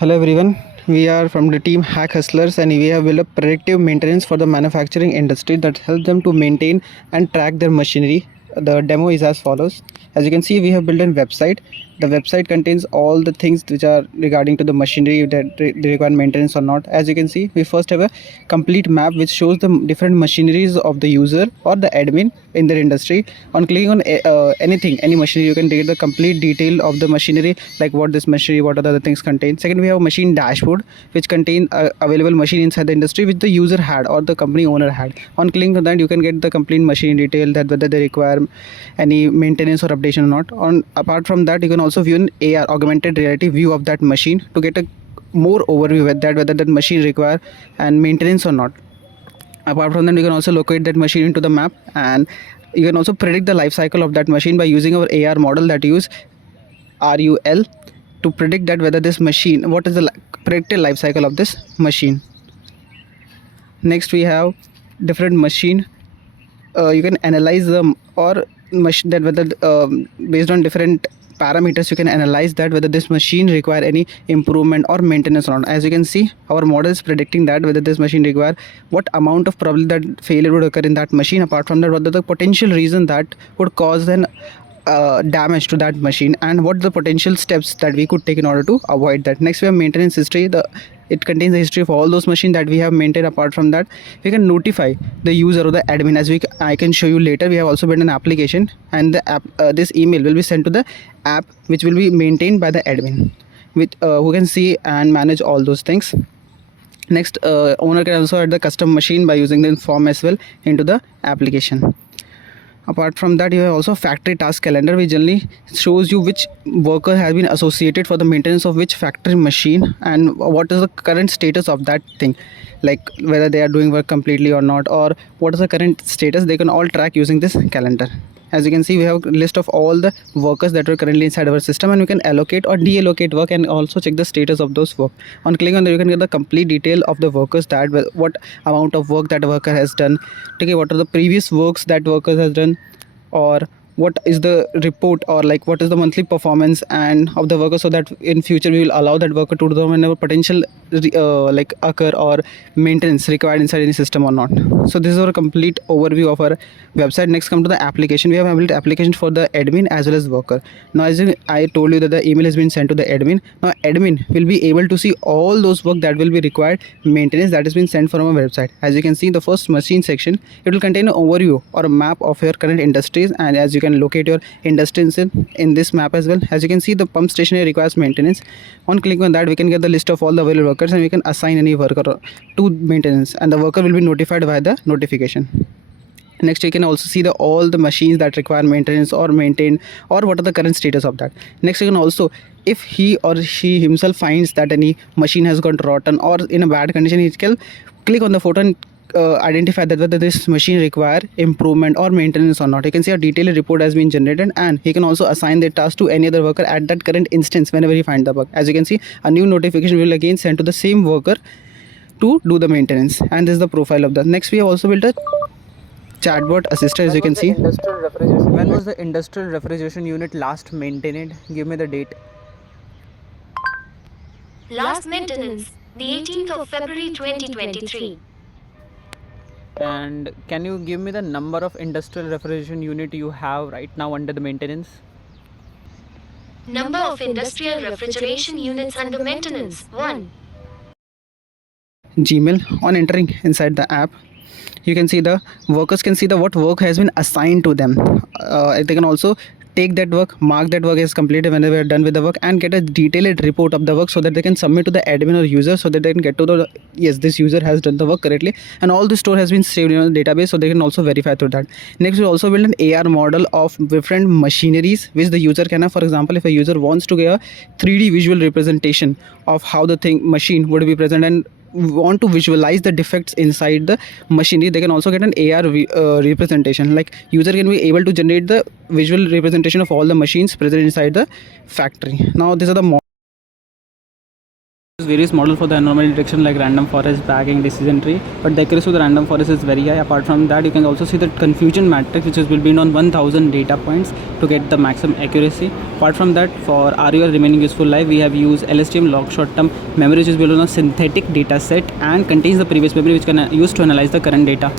Hello everyone, we are from the team Hack Hustlers and we have built a predictive maintenance for the manufacturing industry that helps them to maintain and track their machinery. The demo is as follows. As you can see, we have built a website. The website contains all the things which are regarding to the machinery that they require maintenance or not. As you can see, we first have a complete map which shows the different machineries of the user or the admin in their industry. On clicking on any machinery, you can get the complete detail of the machinery, like what this machinery, what are the other things contain. Second, we have a machine dashboard which contain available machine inside the industry which the user had or the company owner had. On clicking on that, you can get the complete machine detail, that whether they require any maintenance or updation or not. On apart from that, you can also view an AR, augmented reality view of that machine to get a more overview with that whether that machine require and maintenance or not. Apart from that, you can also locate that machine into the map, and you can also predict the life cycle of that machine by using our AR model that use RUL to predict that whether this machine, what is the predicted life cycle of this machine. Next, we have different machine. You can analyze them or machine that whether based on different parameters you can analyze that whether this machine require any improvement or maintenance or not. As you can see, our model is predicting that whether this machine require what amount of probability that failure would occur in that machine. Apart from that, what are the potential reason that would cause an damage to that machine, and what the potential steps that we could take in order to avoid that. Next, we have maintenance history. It contains the history of all those machines that we have maintained. Apart from that, we can notify the user or the admin. As I can show you later, we have also built an application, and the app, this email will be sent to the app which will be maintained by the admin, with who can see and manage all those things. Next, owner can also add the custom machine by using the form as well into the application. Apart from that, you have also factory task calendar, which generally shows you which worker has been associated for the maintenance of which factory machine and what is the current status of that thing, like whether they are doing work completely or not, or what is the current status. They can all track using this calendar. As you can see, we have a list of all the workers that are currently inside our system, and we can allocate or deallocate work and also check the status of those work. On clicking on that, you can get the complete detail of the workers, that what amount of work that worker has done, okay, what are the previous works that workers has done, or what is the report, or like what is the monthly performance and of the worker, so that in future we will allow that worker to do them whenever potential like occur or maintenance required inside any system or not. So this is our complete overview of our website. Next, come to the application. We have built application for the admin as well as worker. Now, as I told you that the email has been sent to the admin, now admin will be able to see all those work that will be required maintenance that has been sent from our website. As you can see, the first machine section, it will contain an overview or a map of your current industries, and as you can locate your industries in this map as well. As you can see, the pump stationery requires maintenance. On clicking on that, we can get the list of all the available workers, and we can assign any worker to maintenance, and the worker will be notified by the notification. Next, you can also see all the machines that require maintenance or maintained, or what are the current status of that. Next, you can also, if he or she himself finds that any machine has gone rotten or in a bad condition, he can click on the photo and identify that whether this machine require improvement or maintenance or not. You can see a detailed report has been generated, and he can also assign the task to any other worker at that current instance whenever he finds the bug. As you can see, a new notification will again send to the same worker to do the maintenance, and this is the profile of the. Next, we have also built a chatbot assistant. As you can see, when was the industrial refrigeration unit last maintained? Give me the date. Last maintenance, the 18th of February 2023. And can you give me the number of industrial refrigeration unit you have right now under the maintenance? Number of industrial refrigeration units under maintenance, 1. Gmail. On entering inside the app, you can see the workers can see the what work has been assigned to them. They can also take that work, mark that work as completed whenever they are done with the work, and get a detailed report of the work so that they can submit to the admin or user, so that they can get to the yes, this user has done the work correctly, and all the store has been saved in the database, so they can also verify through that. Next, we also build an AR model of different machineries which the user can have. For example, if a user wants to get a 3D visual representation of how the machine would be present, and want to visualize the defects inside the machinery, they can also get an AR representation. Like, user can be able to generate the visual representation of all the machines present inside the factory. Now, these are the Various models for the anomaly detection like random forest, bagging, decision tree, but the accuracy of the random forest is very high. Apart from that, you can also see the confusion matrix, which will be on 1000 data points to get the maximum accuracy. Apart from that, for RUR remaining useful life, we have used LSTM log short term memory, which is built on a synthetic data set and contains the previous memory, which can use to analyze the current data.